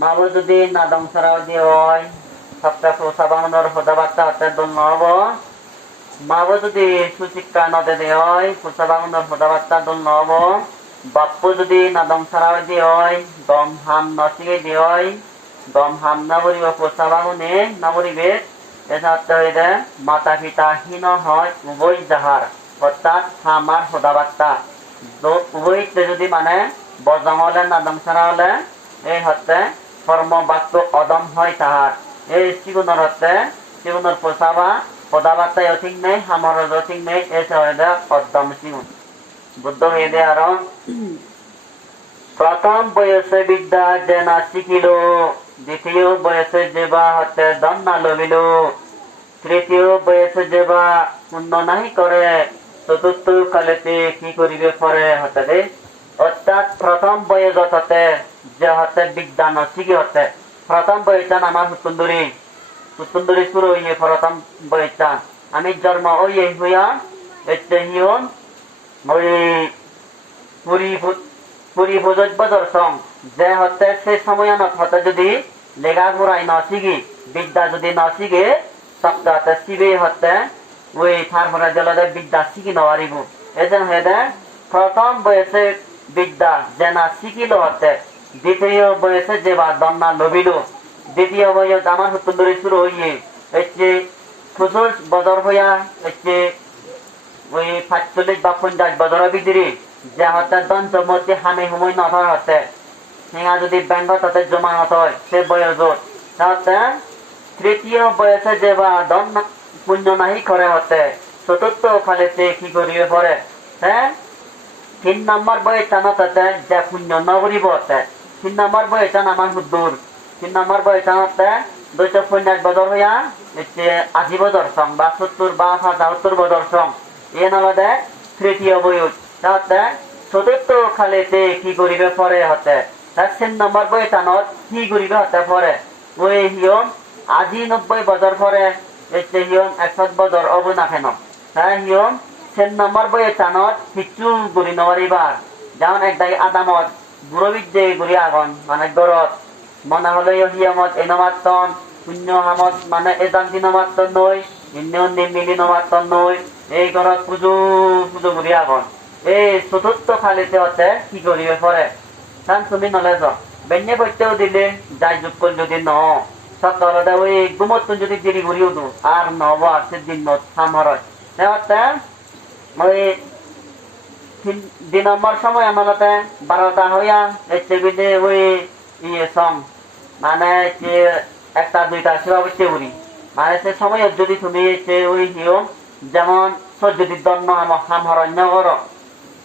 মাবো যদি নাদং সারাও দিয়ে হয় সপ্তাহ প্রসাবানোর হদাবার্তা হতে দল নহব মাবো যদি সুশিক্ষা নদে দিয়ে হয় প্রসাবানোর হদাবার্তা দল নহব বাপ্পু যদি নাদং সারাও দিয়ে হয় দম হাম নসিগে দিয়ে হয় দম হাম না বলিব প্রসাবাহনে না বলিবে এসাতে হইলে মাতা পিতা হীন হয় উভয় যাহার অর্থাৎ হামার হদাবার্তা উভয়তে যদি মানে বজঙ্গলে নাদং সারা হলে এই হতে কর্ম বাক্য অদম হয় তাহার এই সিগুণর হতে সিগুণর প্রসাবা পদাবার্তায় ঠিক নেই আমার ঠিক নেই এসে হইলে অদম সিগুণ বুদ্ধ হইলে আরো প্রথম বয়সে বিদ্যা যে না শিখিল দ্বিতীয় বয়সে যেবা হতে দম না লবিল তৃতীয় বয়সে যেবা পুণ্য নাহি করে চতুর্থ কালেতে কি করিবে পরে হতে দে অর্থাৎ প্রথম বয়সত হতে যে হতে বিজ্ঞান শিখি হতে প্রথম বয়সান আমার সুন্দরী শুরু হইয়ে প্রথম বয়সান আমি জন্ম হইয়ে হইয়া এতে হিয়ন ওই পুরী ভোজ দর্শন যে হতে সে সময়নত হতে যদি লেখাপড়াই ন শিখি বিদ্যা যদি ন শিখে সপ্তাহতে শিবে হতে ওই তারপরে জলদের বিদ্যা শিখি নবারিব এজন হেদে প্রথম বয়সে বিদ্যা যে না শিখিল হতে দ্বিতীয় বয়সে যে বা দন্না লবিল দ্বিতীয় বয়স আমার সুন্দরী শুরু হইয়ে হচ্ছে 25 বছর হইয়া হচ্ছে ওই 45 বা 50 বছরের ভিতরে যে হতে দন্ত মধ্যে হামে সময় নথর হতে সিংহা যদি ব্যাংকত হতে জমা হত হয় সে বয়সত তাহলে তৃতীয় বয়সে যে বা দন পুণ্য নাহি করে হতে চতুর্থ ফালেতে কি করিবে পরে হ্যাঁ 3 নম্বর বয়সানত হতে যে পুণ্য নগরিব হতে 3 নম্বর বয়সান আমার দূর 3 নম্বর বয়সানতে 250 বছর হইয়া হচ্ছে 80 বছর সং বা 70 বা 75 বছর সং এ নলদে তৃতীয় বয়স তাহলে চতুর্থ খালেতে কি করিবে পরে হতে 3 নম্বর বয়সানত কি করিবে হতে পরে ওই হিয়ম আজি 90 বছর পরে হচ্ছে হিয়ম 100 বছর অব না কেন হ্যাঁ হিয়ম 3 নম্বর বয়সানত কিছু করি নবারিবার যেমন একদাই আদামত বুড়বিদ্যে গুড়ি আগন মানে গরত মনে হলে হিয়ামত এনমাত্তন শূন্য হামত মানে এদান্তি নমাত্তন নই ইন্দ্রিয় মিলি নমাত্তন নই এই গরত পুজো পুজো গুড়ি আগন এই চতুর্থ খালিতে হতে কি করিবে পরে কারণ তুমি নলে যাও বেঞ্জে বইতেও দিলে যাই যোগ করি যদি ন সকালতে ওই গুমত্তন যদি দেরি ঘুরিও দু আর নব আছে দিন সামর ওই 2 নম্বর সময় আমালতে 12টা হইয়া এসে ওই ইয়ে সং মানে একটা দুইটা সেবা বুঝতে পারি মানে সে সময় যদি তুমি ওই হিও যেমন যদি দন্ন হাম হরণ্য কর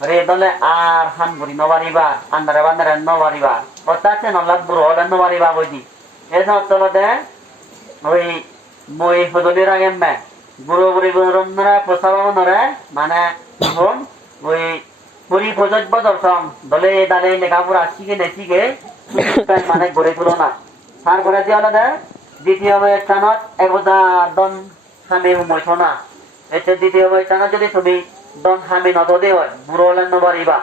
রে দলে আর হাম করি নবারিবা আন্দারে বান্দারে নবারিবা অর্থাৎ নলাদ বুড়ো হলে নবারিবা বইদি এসব চলতে ওই মই হদলির আগে মে বুড়ো বুড়ি গুণরা প্রসাবনরে মানে ওই পুরী ভোজ দর্শন দলে দালে লেখাপড়া শিখে নে শিখে মানে গড়ে তুলো না তারপরে যে আলাদা দ্বিতীয় স্থানত একদা দন হামে মৈথ না এতে দ্বিতীয় স্থানত যদি তুমি দন হামে নদে হয় বুড়ো হলে নবারিবা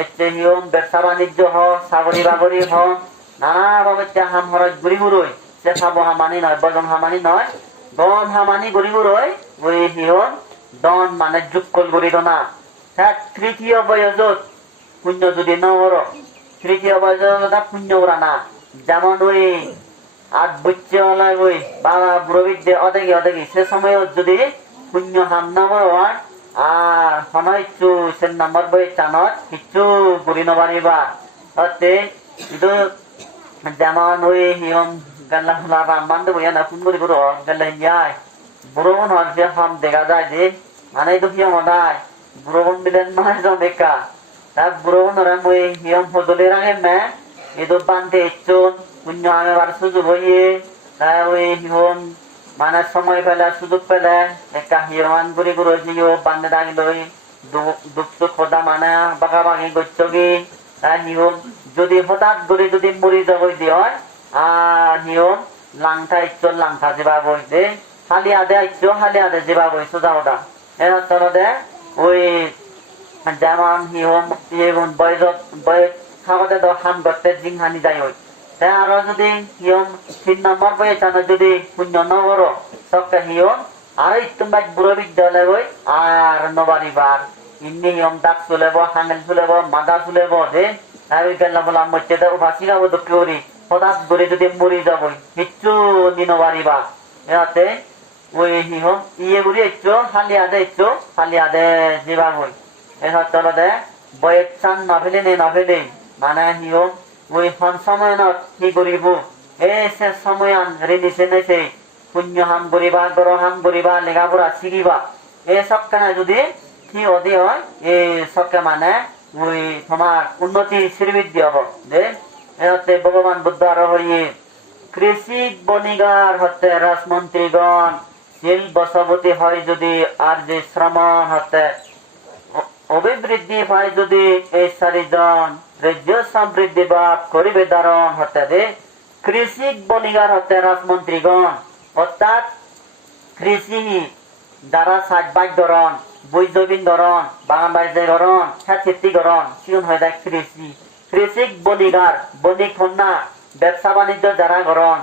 এতে হিয়ম ব্যবসা বাণিজ্য হ সাগরি বাগরি হ নানাভাবে হাম হরজ ঘুরি ঘুরোই সে সাব হামানি নয় বজন হামানি নয় দন হামানি ঘুরি ঘুরোই ওই হিয়ম দন মানে যুগকল গড়িত না তৃতীয় বয়সত পুণ্য যদি নর তৃতীয় বয়সত পুণ্য ওরা না যেমন ওই আর বুঝছে ওই বাবা বুড়বিদ্যে অদেগি সে সময় যদি পুণ্য হাম নম্বর আর হনইচ্ছু সে নম্বর বই চানত কিছু ঘুরি নবারিবা কিন্তু যেমন ওই হিয়ম গাল্লা ফুলা রাম বান্ধব বইয়া না কোন করি বুড়ো গাল্লা হিয়ায় বুড়ো মন হওয়ার যে হাম দেখা যায় যে মানে তো হিয়ম হদায় বুড়োবন দিলেন নয় দেখা তার বুড়োবনরা মই হিয়ম ফজলের আগে মে এদো বান্ধে ইচ্ছুন পুণ্য আমি বার সুযোগ হইয়ে তাই ওই হিয়ম মানে সময় পেলে সুযোগ পেলে একটা হিয়মান ঘুরি ঘুরে হিও বান্ধে দাঁড়ি লই দুঃখ খোদা মানে বাঘা বাঘি গচ্ছগি তাই নিয়ম যদি হঠাৎ করে যদি মরি যাবই দিয়ে হয় আর নিয়ম লাংটা ইচ্ছ লাংটা যেবা বই দে হালি আদে ইচ্ছ হালি আদে যেবা বই সোজা ওটা এর তলদে ওই যেমন হিহম বয়স বয়স খাওয়াতে তো হাম করতে জিং হানি যাই হই তে আরো যদি হিয়ম 3 নম্বর বয়ে চানো যদি শূন্য নগর সবকে হিয়ম আর ইতুম্বাই বুড়ো বিদ্যালয় বই আর নবারিবার ইন্নি হিয়ম দাগ চলেব হাঙ্গেল চলেব মাদা চলেব দে আর গেলা বলা মধ্যে উপাসি গাবো দক্ষিণী হঠাৎ করে যদি মরি যাবই কিচ্ছু নিনবারিবা এতে ওই হিয়ম ইয়ে গুলি ইচ্ছো হালিয়াদে জিবা বই এসব চলো দে বয়ের চান নভেলে মানে হিয়ম ওই হন সময় কি করিব সে সময়ন রিলিসে নেছে পুণ্য হাম করিবা গর হাম করিবা লেখাপড়া শিখিবা সব কেন যদি কি অধি হয় সবকে মানে ওই তোমার উন্নতি শ্রীবৃদ্ধি হব যে এতে ভগবান বুদ্ধ আরো হইয়ে কৃষি বণিগার হতে রাজমন্ত্রীগণ শিল বসবতী হয় যদি আর যে শ্রমণ হতে অভিবৃদ্ধি হয় যদি এই 4 জন রাজ্য সমৃদ্ধি বাপ করিবে ধারণ হতে দে কৃষি বণিগার হতে রাজমন্ত্রীগণ অর্থাৎ কৃষি যারা সাজবাজ ধরন বৈজবিন ধরন বাগান বাড়িতে ধরন খেতি ধরন সিউন হয়ে যায় কৃষি বণিগার বণিক হন্যা ব্যবসা বাণিজ্য যারা ধরন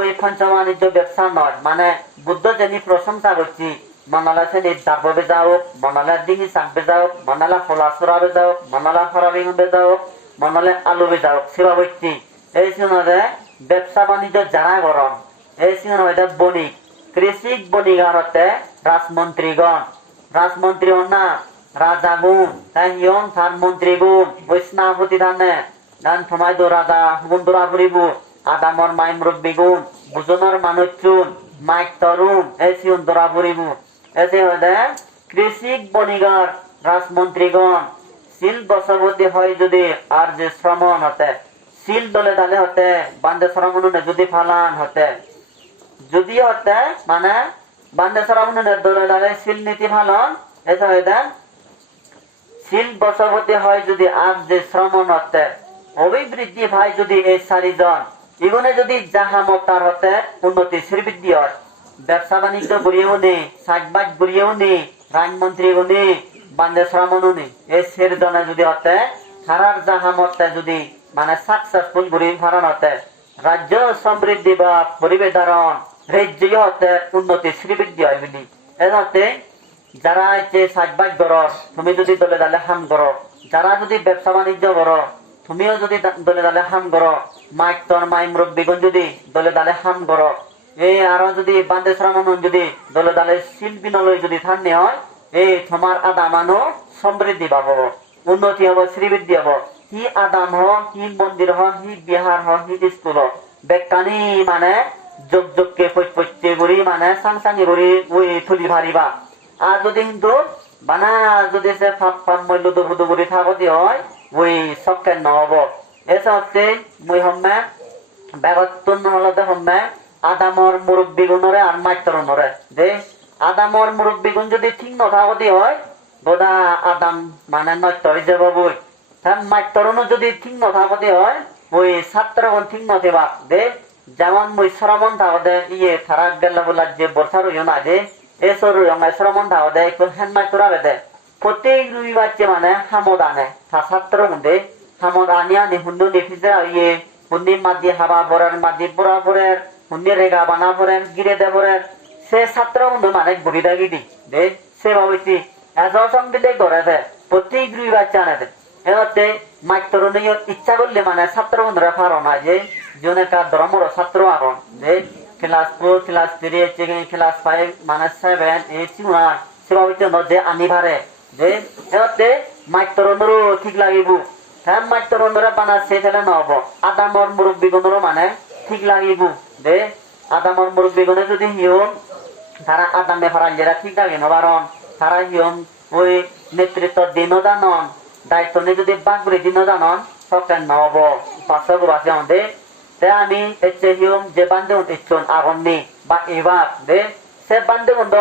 ওই পঞ্চ বাণিজ্য ব্যবসা নয় মানে বুদ্ধ যিনি প্রশংসা করছি মনালা সে দাব বেজাও মনালা ডিঙি শাক বেজাও মনালা ফলাসুরা বেজাও মনালা ফরাবিং বেজাও মনালে আলু বেজাও সেবা বৈতি এই সিউনরে ব্যবসা বাণিজ্য যারা গরম এই সিউন হয়ে বণিক কৃষি বণিগার হতে রাজমন্ত্রী না রাজা গুণ তাই হিয়ম থান মন্ত্রী গুণ বৈষ্ণাপতি ধানে দান থমাই দো রাজা হুগুন্দরা ফুরিব আদামর মাই মুরব্বী গুণ বুজনের মানুষ চুন মাইক তরুণ এই সিউন দরা ফুরিব এসে হয়ে কৃষি বণিগার রাজমন্ত্রীগণ শিল বসবতী হয় যদি আর যে শ্রমণ হতে শিল দলে দালে হতে বান্ধে শ্রমণ যদি ফালান হতে যদি হতে মানে বান্ধে শ্রমণের দলে দালে শিল নীতি ফালন এসে হয়ে শিল বসবতী হয় যদি আর যে শ্রমণ হতে অভিবৃদ্ধি হয় যদি এই 4 জন এগুনে যদি জাহামতার হতে উন্নতি শ্রীবৃদ্ধি হয় ব্যবসা বাণিজ্য গড়িয়েও নেই সাজবাজ গড়িয়েও নেই রাজমন্ত্রী গুনি বান্ধে শ্রমণও নেই এই 4 জনে যদি হতে সারার জাহামতে যদি মানে সাকসেসফুল গড়ি ফারান হতে রাজ্য সমৃদ্ধি বা পরিবেশ ধারণ রাজ্য হতে উন্নতি শ্রীবৃদ্ধি হয় বলি এতে যারা সাজবাজ করো তুমি যদি দলে দালে হাম করো যারা যদি ব্যবসা বাণিজ্য করো তুমিও যদি দলে দালে হাম করো মাইক তোর মাই মুরব্বীগণ যদি দলে দালে হাম করো আরো যদি বান্ধে শ্রমণ যদি দলে দালে শিল্পী নলয় যদি থান্নি হয় তোমার আদামানো সমৃদ্ধি পাব উন্নতি হব শ্রীবৃদ্ধি হব হি আদাম হ হি মন্দির হ হি বিহার হ হি স্কুল হ বেকানি মানে যোগকে প্রত্যেক করি মানে সাংসাঙ্গি করি ওই তুলি ভারিবা আর যদি কিন্তু বানা যদি সে ফাপ মূল্য দুবুদু করি থাকতে হয় ওই সবকে নহব এসে হচ্ছে মই হম্মে বেগত্তর নহলতে হম্মে আদামর মুরব্বী গুণরে আর মাইতরণরে যে আদামর মুরব্বী গুণ যদি ঠিক নথাকতি হয় বোধা আদাম মানে নৈতরে যাব বই তার মাইতরণও যদি ঠিক নথাকতি হয় ওই ছাত্রগণ ঠিক নথিবা দে যেমন মই শ্রমণ থাকতে থারা গেলা বলা যে বর্ষা রইও না যে এসর শ্রমণ থাকতে একটু হ্যান মাইতরা বেদে প্রত্যেক রুই বাচ্চে মানে হামদ আনে ছাত্র মধ্যে হামদ আনিয়া নিহুন্দ নিফিসে হুন্দি মাদি হাবা ভরের মাদি বুড়া ভরের হুন্দি রেগা বানা ভরেন গিরে দে ভরের সে ছাত্র মধ্যে মানে গড়িদা গিদি দে সে ভাবছি এজন সংবিদে করে দে প্রত্যেক রুই বাচ্চা আনে দে এতে মাইতরণীয় ইচ্ছা করলে মানে ছাত্র বন্ধুরা পারো না যে জনেকা ধর্মর ছাত্র আরন যে ক্লাস 4 ক্লাস 3 ক্লাস 5 মানে 7 এই সিমা সেবা হইতে নদে আনি ভারে যে এতে মাইতরণেরও ঠিক লাগিব হ্যাঁ মাইতরণরা বানাচ্ছে তাহলে নহব আদামর মুরব্বী গুণেরও মানে ঠিক লাগিব যে আদামর মুরব্বী গুণে যদি হিয়ম তারা আদামে ফারাঞ্জেরা ঠিক লাগে নবারণ তারা হিয়ম ওই নেতৃত্ব দিন জানন দায়িত্ব নিয়ে যদি বাঘগুলি দিন জানন সবটা নহব পাঁচশো বাসে আমাদের আমি হিয়ম যে বান্ধে ইচ্ছন আগন্নি বা এবার দে সে বান্ধে বন্ধ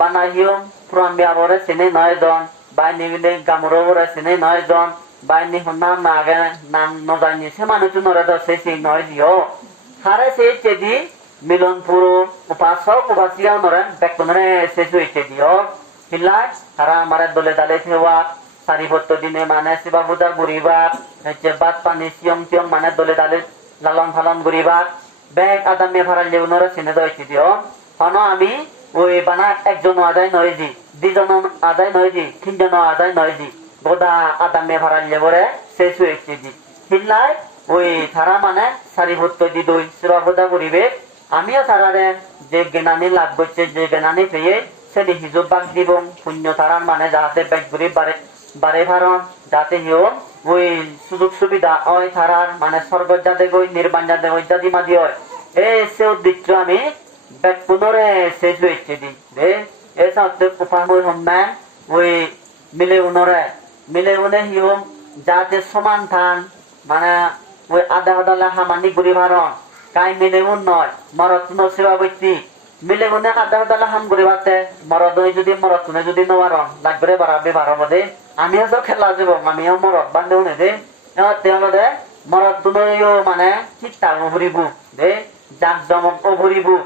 বানা হিয়ম পুরান বিয়াবরে চিনি 9 জন বাইনি মিলে গামুরবরে চিনি 9 জন বাইনি নাম না আগে নাম নজানি সে মানুষ নরে তো সে নয় দিও সারে সে চেদি মিলনপুর উপাসক উপাসিয়া নরে বেকনরে সে সুইতে দিও হিলা তারা আমারে দলে দালে থেওয়া 4 দিনে মানে শিবা পূজা ঘুরিবা বাদ পানি সিয়ম সিয়ম মানে দলে দালে লালন পালন করিবার ব্যাগ আদামে ভাড়া লেউনরে চিনে দইছি দিও হন আমি ওই বানা একজন আদায় নয় জি দুজন আদায় নয় জি তিনজন আদায় নয় জি গোদা আদামে ভাড়া লেবরে শেষ হয়েছে জি হিল্লাই ওই তারা মানে সারিভূত দি দই সেবাবোধা করিবে আমিও তারারে যে জ্ঞানী লাভ করছে যে জ্ঞানী পেয়ে সেটি হিজুব বাগ দিব পুণ্য তারার মানে যাহাতে ব্যাগ ঘুরি বারে ভারণ যাতে হিও ওই সুযোগ সুবিধা ওই তারার মানে স্বর্গ যাতে গই নির্বাণ যাতে ওই জাতি মাঝি হয় সে উদ্দেশ্য আমি ব্যাগ পুনরে শেষ হয়েছে দিন রে এসা উপায় হম্মে ওই মিলে উনে হিও যাতে সমান থান মানে ওই আধা আধা হামানি ঘুরি ভারণ কাই মিলে নয় মরত সেবা ব্যক্তি মিলে গুনে আধা আধা হাম ঘুরি ভাতে মরদ মরতুনে যদি নবারণ লাগবে বাড়াবে বাড়াবো দে আমিও তো খেলা যাব আমিও মরদ বান্ধব নে দে তেওঁলোকে মরদ তুনেও মানে চিত্তা ভরিবু দে জাক জমক ভরিবু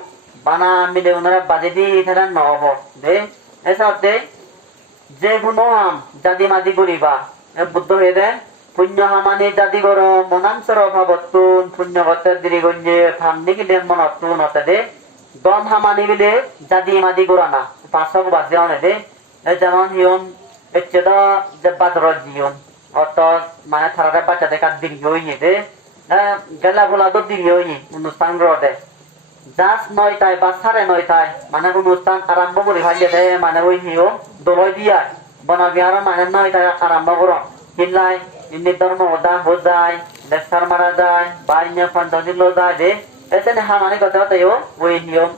বানা মিলে উনারা বাজে দি থাকা নহব দে এসাতে যে কোনো হাম জাতি মাদি করিবা বুদ্ধ হয়ে দে পুণ্য হামানি জাতি গর মনান্তর অভাবতুন পুণ্য গতে দিরিগঞ্জে ফামনি কিলেন মনতুন হতে দে দম হামানি বিলে জাতি মাদি করানা পাঁচশো বাজে অনে দে যেমন হিয়ন এচ্ছেদা যে বাদর জিয়ন অত মানে থারাটা বাচ্চাদের কাজ দিন হইয়ে দে গেলা ভোলা তো দিন হইনি অনুষ্ঠান রদে জাস 9টায় বা 9:30টায় মানে অনুষ্ঠান আরম্ভ করে ভাইলে দে মানে ওই হিও দলয় দিয়া বনাবিহার মানে 9টায় আরম্ভ করো হিল্লাই ইন্নি ধর্ম ওদা হো যায় লেকচার মারা যায় বাইনে ফন্দিল যায় দে এসে হামানি কথা হতেও ওই নিয়ম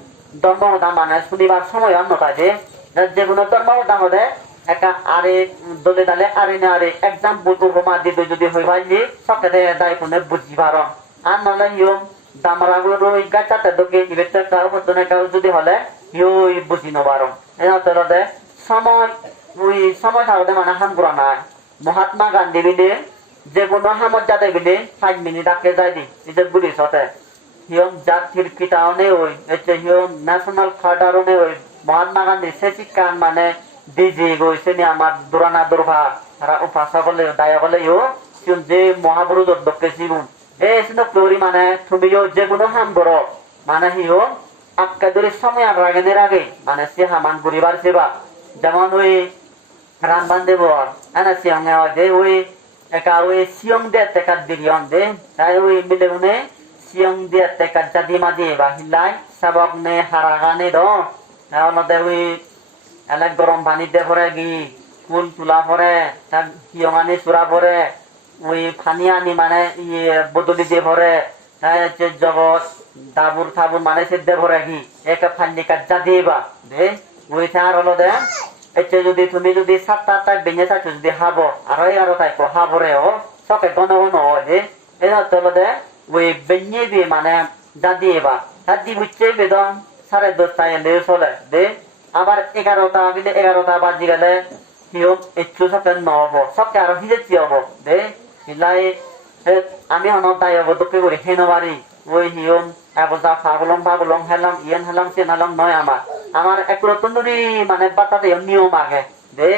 ধর্ম ওদা মানে শুনিবার সময় অন্যতা যে যে কোনো ধর্ম ওদা হতে একা আরে দলে দালে আরে না আরে এক্সাম্পল উপমা দিতে যদি হই ভাইলি সবটাতে দায় কোনে বুঝি পারো আর নলে নিয়ম দামরাগুলো ওই গাছাতে দোকে ইলেকট্রিক কাউ পতনে কাউ যদি হলে ইউই বুঝি নবারো এই হতে সময় থাকতে মানে হাম করা নাই মহাত্মা গান্ধী বিদে যে কোনো হামত যাতে বিদে 5 মিনিট আগে যাই দি নিজের বুড়ি সাথে হিয়ম জাতির পিতাও নে ওই এতে হিয়ম ন্যাশনাল ফাদারও নে ওই মহাত্মা গান্ধী সে শিক্ষান মানে দিজি গইছে নি আমার দুরানা দুর্ভা তারা উপাসা বলে দায়া বলে ইও যে মহাপুরুষ দক্ষে জীবন এসিনো প্লোরি মানে তুমিও যে কোনো হাম করো মানে হিও আটকা ধরে সময় আর রাগেনের আগে মানে সে হামান পরিবার সেবা যেমন ওই রামবান দেব এনা সিয়ং দে ওই একা ওই সিয়ং দে টেকা দিরিয়ন দে তাই ওই মিলে উনে সিয়ং দে টেকা জাদি মাদি বা হিলাই সাবক নে হারাগানে দ তাহলে ওই এলাক গরম পানি দে পরে গি ফুল তুলা পরে তার সিয়ঙানি চূড়া পরে ওই ফানি আনি মানে বদলি দিয়ে ভরে জগৎ দাবুর থাবুর মানে সেদ্ধে ভরে কি একা ফান্নি কাজা দিবা দে ওই তার হলো দে এতে যদি তুমি যদি 7-8 বেঙে থাকো যদি হাবো আর 11টায় হাবরে ও সকে গণ হয় দে এটা হলো দে ওই বেঙে দিয়ে মানে যা দিবা তার দি বুঝছে বেদন 10:30টায় এলে চলে দে আবার 11টা বিলে 11টা বাজি গেলে হিয়ম একটু সকে নহব সকে আরো হিজেছি হবো দে হিলাই আমি হন তাই হবো দক্ষে করি হেনবারি ওই হিয়ম এবজা পাগলং হেলাম ইয়েন হেলাম চেন হেলাম নয় আমার এক রতনুরি মানে বাতাতে নিয়ম আগে দে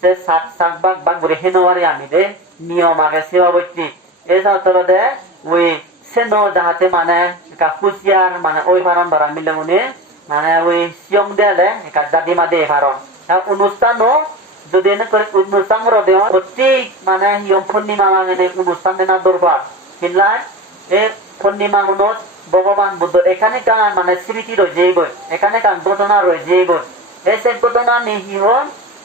সে শাক বাগ করে হেনবারি আমি দে নিয়ম আগে সেবা বৈতি এসব তোর দে ওই সেন যাহাতে মানে কুচিয়ার মানে ওই ভারণ ধরা মিলে মনে মানে ওই সিয়ং দেলে জাতি মা দে ভারণ অনুষ্ঠানও যদি এনে করে অনুষ্ঠান রদে প্রত্যেক মানে হিয়ম পূর্ণিমা মানে অনুষ্ঠান দেনা দরবার কিনলাই এই পূর্ণিমা গুণত ভগবান বুদ্ধ এখানে কান মানে স্মৃতি রয়ে গই এখানে কান ঘটনা রয়ে গই এই সে ঘটনা নিহি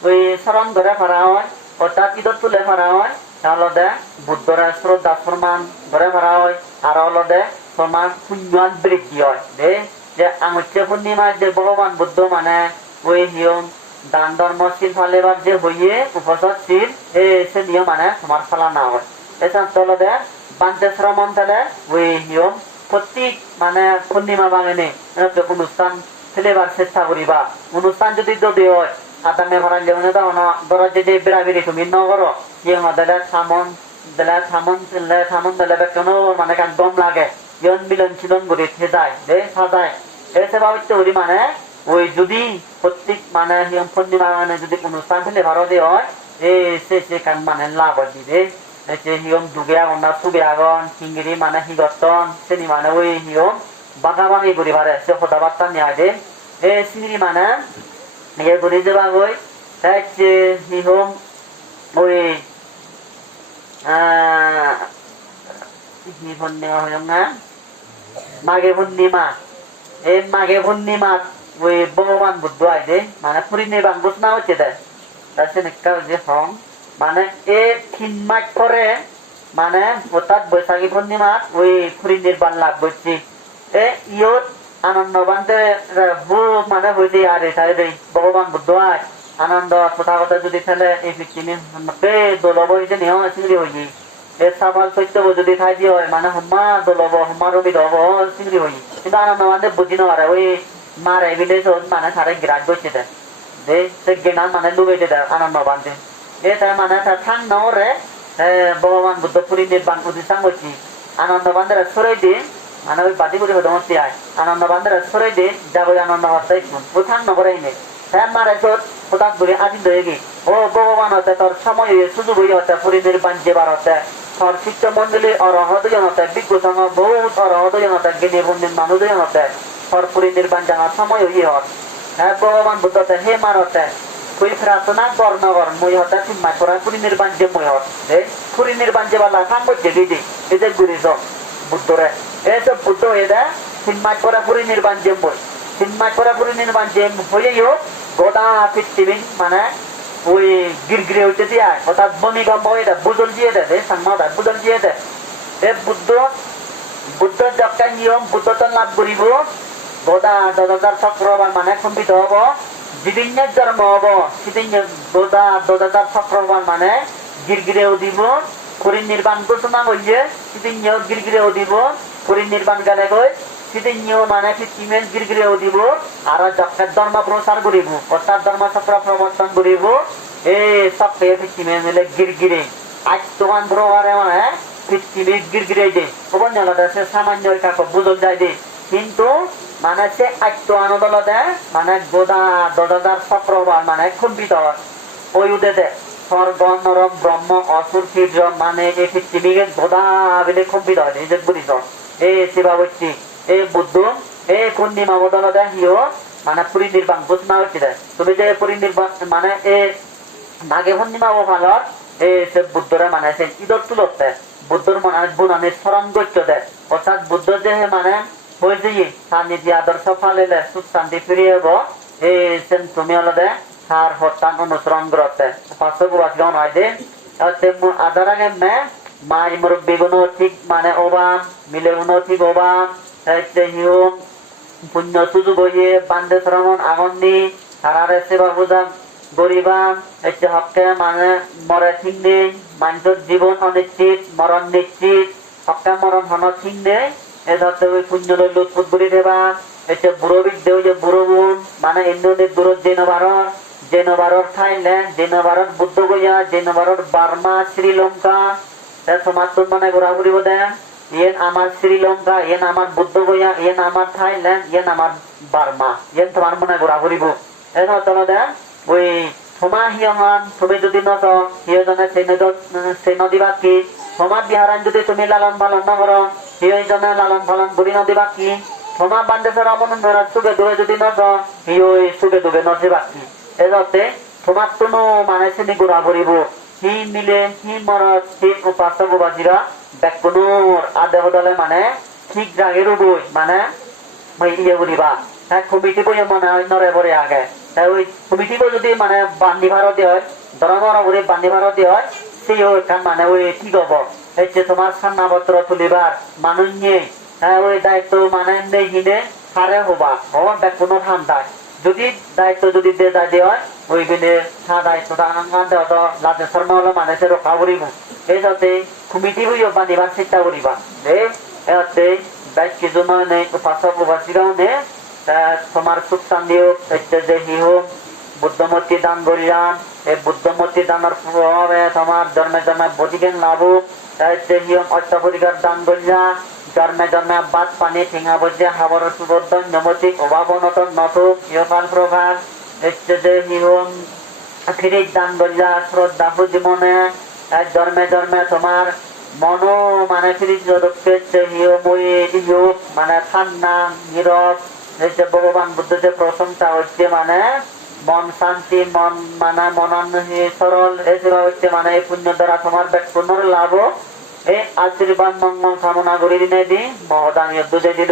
ওই স্মরণ ধরে ফেরা হয় অর্থাৎ ঈদত তুলে ফেরা হয় তাহলে বুদ্ধরা শ্রদ্ধা সম্মান ধরে ফেরা হয় আর হলদে তোমার পুণ্যান বৃদ্ধি হয় দে যে আমচ্ছে পূর্ণিমার যে ভগবান বুদ্ধ মানে ওই হিয়ম দান ধর্মশীল ফলেবার যে হইয়ে উপসৎশীল সে নিয়ম মানে তোমার ফলা না হয় এসব চলো দে বাঞ্চে শ্রমণ তাহলে ওই নিয়ম প্রত্যেক মানে পূর্ণিমা বাঙালি অনুষ্ঠান ফেলেবার চেষ্টা করিবা অনুষ্ঠান যদি হয় আদামে ভরা যেমন ধরো যে বেড়াবেড়ি তুমি নগরো ইয়ে দিলে থামন দিলে কেন মানে দম লাগে ইয়ন মিলন ছিলন করে যায় দে সাজায় এসে ভাবতে করি মানে ওই যদি প্রত্যেক মানে পূর্ণিমা মানে যদি অনুষ্ঠান ফেলে ভারতে হয় সে কান মানে লাভ দিবে হচ্ছে হিয়ম দুগে আগুন না সুগে আগুন হিঙ্গিরি মানে হিগতন চিনি মানে ওই হিয়ম বাগা বাগি বুড়ি পারে সে কথা বার্তা নিয়ে আগে এ চিংড়ি মানে ইয়ে বুড়ি যে বাগই হচ্ছে হিয়ম ওই হি পূর্ণিমা হইল না মাঘে পূর্ণিমা এই মাঘে পূর্ণিমা ওই ভগবান বুদ্ধ আইদে মানে পরিনির্বাণ ঘোষণা হচ্ছে দেয় তার নিকা যে হং মানে এ 3 মাস পরে মানে অর্থাৎ বৈশাখী পূর্ণিমা ওই পরিনির্বাণ লাভ করছি এ ইয়ত আনন্দ বান্ধে মানে হইতে আর এসাই ভগবান বুদ্ধ আয় আনন্দ কথা কথা যদি ফেলে এই পৃথিবী দলব হইতে নিহ চিংড়ি হইনি এ সাফাল সত্য যদি খাই দিয়ে হয় মানে হুম্মা দলব হুম্মা রবি দব চিংড়ি হইনি কিন্তু আনন্দ বান্ধে বুঝি নয় ওই মারে বিলে মানে সারে গ্রাস করছে দেয় যে সে জ্ঞান মানে ডুবেছে দেয় আনন্দ বান্ধে এটা মানে থাং নরে ভগবান বুদ্ধ পরিনির্বাণ প্রতিষ্ঠান করছি আনন্দ বান্ধে সরাই দিয়ে মানে ওই বাদি করে হতে মরতে হয় আনন্দ বান্ধে সরাই দিয়ে যাবো আনন্দ হত্যাই ও থাং নগরাই নেই হ্যাঁ মারে তোর হঠাৎ করে আজি দয়ে গি ও ভগবান হতে তোর সময় সুযোগ হয়ে হতে পরিনির্বাণ যেবার হতে তোর শিষ্য মন্ডলী অরহত জনতে বিজ্ঞ সঙ্গ বহুত অরহত জনতে জ্ঞানী বন্দিন মানুষ জনতে তোর পরিনির্বাণ জানার সময় হয়ে হত হ্যাঁ ভগবান বুদ্ধতে হে মারতে কুই প্রার্থনা বর্ণগর মই হতে সিম্মা করা পরিনির্বাণ যে মই হত পরিনির্বাণ যে বালা খান বলছে দিদি এই যে গুরিজ বুদ্ধরে এই যে বুদ্ধ হয়ে দেয় সিম্মা করা পরিনির্বাণ যে মই সিম্মা করা পরিনির্বাণ যে হয়েও গোটা পৃথিবী মানে ওই গিরগিরে হইতে দিয়ে অর্থাৎ ভূমিকম্প হয়ে দেয় বুদল দিয়ে দেয় সাংমা দেয় বুদল দিয়ে দেয় এ বুদ্ধ যখন নিয়ম বুদ্ধতন লাভ করিব গোটা দদাদার চক্রবাল মানে কম্পিত হব বিভিন্ন জন্ম হব সেদিন গোটা দদাদার চক্রবাল মানে গিরগিরেও দিব পরিনির্বাণ ঘোষণা করছে সেদিন গিরগিরেও দিব পরিনির্বাণ গেলে গই সেদিন মানে পৃথিবীর গিরগিরেও দিব আর যখন ধর্ম প্রচার করিব অর্থাৎ ধর্ম চক্র প্রবর্তন করিব এই চক্রে পৃথিবী মিলে গিরগিরে আজ দোকান প্রকারে মানে পৃথিবী গিরগিরে দে খবর নেওয়া সে সামান্য কাক বুঝল যায় দে কিন্তু মানে সে আত্ম আনন্দ দেয় মানে গোদা দদাদার চক্রবার মানে কম্পিত ওই উদে দে স্বর্গ নরম ব্রহ্ম অসুর শীর্ষ মানে এই পৃথিবীকে গোদা বেলে কম্পিত হয় নিজের বুঝিস এই শিবাবতী এই বুদ্ধ এই পূর্ণিমা বদল দেয় হিও মানে পরিনির্বাণ ঘোষণা হচ্ছে দেয় তুমি যে পরিনির্বাণ মানে এই মাঘে পূর্ণিমা ওখানত এই সে বুদ্ধরা মানে সে ঈদর তুলতে বুদ্ধর মানে গুণানের স্মরণ করতে দেয় অর্থাৎ বুদ্ধ যে মানে হয়ে যাই তার নিজে আদর্শ ফালেলে সুখ শান্তি ফিরিয়ে হব এই তুমি হলে তার হত্যান অনুসরণ করতে পাঁচশো গুণ হয় দে আদার আগে মাই মুরব্বী গুণ ঠিক মানে অবাম মিলে গুণ ঠিক অবাম হিউম পুণ্য সুযোগ হয়ে বান্ধে শ্রমণ আগন্দি তারারে সেবা পূজা গরিবাম হচ্ছে হককে মানে মরে ঠিক নেই মানুষের জীবন অনিশ্চিত মরণ নিশ্চিত হককে মরণ হন ঠিক নেই এ ধরতে ওই পুণ্য লইল উৎপত করে দেবা হচ্ছে বুড়ো বিদ্যে ওই যে বুড়ো বোন মানে ইন্দ্রদের দূর জেনবারর থাইল্যান্ড জেনবারর বুদ্ধ গইয়া জেনবারর বার্মা শ্রীলঙ্কা তোমার তো মানে ঘোরাঘুরি দেন ইয়েন আমার শ্রীলঙ্কা ইয়েন আমার বুদ্ধ গইয়া ইয়েন আমার থাইল্যান্ড ইয়েন আমার বার্মা ইয়েন তোমার মনে ঘোরাঘুরিব এ ধরতে দেন ওই তোমা হিয়মান তুমি যদি নচ হিয়জনে সেই নদী বাকি তোমার বিহারান যদি তুমি লালন পালন নকর হিয়জনে লালন পালন করি নদী বাকি তোমার বান্দেশ্বর অমন সুগে ডুবে যদি নচ হিয় সুগে ডুবে নচে বাকি এ ধরতে তোমার কোনো মানে শ্রেণী ঘোরা ঘুরিব হি মিলে হি মরদ হি উপাসক বাজিরা বেকুনোর আদেহ দলে মানে ঠিক জাগের বই মানে ইয়ে করিবা হ্যাঁ কমিটি বই মনে হয় নরে বরে আগে ওই কমিটি বই যদি মানে বান্দি ভারতে হয় ধরনের করে বান্দি ভারতে হয় সেই ওইখান মানে ওই ঠিক হব হচ্ছে তোমার সান্নাপত্র তুলিবার মানুষ নিয়ে হ্যাঁ ওই দায়িত্ব মানে নেই হিনে সারে হবা হওয়ার বেকুনোর ঠান্ডায় যদি দায়িত্ব যদি দেওয়া হয় ওই বিলে দায়িত্বটা আনতে হতো লাজে শর্মা হলো মানুষের রক্ষা করিব এই যাতে কমিটি হইও বান্ধিবার চেষ্টা করিবা এই বাইশ কিছু নয় নেই উপাসক উপাসীরাও নে তোমার সুখ শান্তিও হচ্ছে যে হিহু বুদ্ধমূর্তি দান করিলাম এই বুদ্ধমূর্তি দানের প্রভাবে তোমার জন্মে জন্মে বধিকেন লাভ হচ্ছে হিয়ম অষ্টপরিকার দান করিলা জন্মে জন্মে বাদ পানি ঠিঙা বসে হাবর সুবর্ধন নমতিক অভাবনতন নতুক ইহকাল প্রকার হচ্ছে যে হিহম ফিরিক দান করিলা শ্রদ্ধা জীবনে এক জন্মে জন্মে তোমার মনো মানে মানে ঠান্ডা নীরব এই যে ভগবান বুদ্ধ যে প্রশংসা হচ্ছে মানে মন শান্তি মন মানে মনান্নহী সরল এসব হচ্ছে মানে এই পুণ্য দ্বারা তোমার পুনর লাভ এই আশীর্বাদ মঙ্গল কামনা করি দিনে দি মহদান যুদ্ধ দিল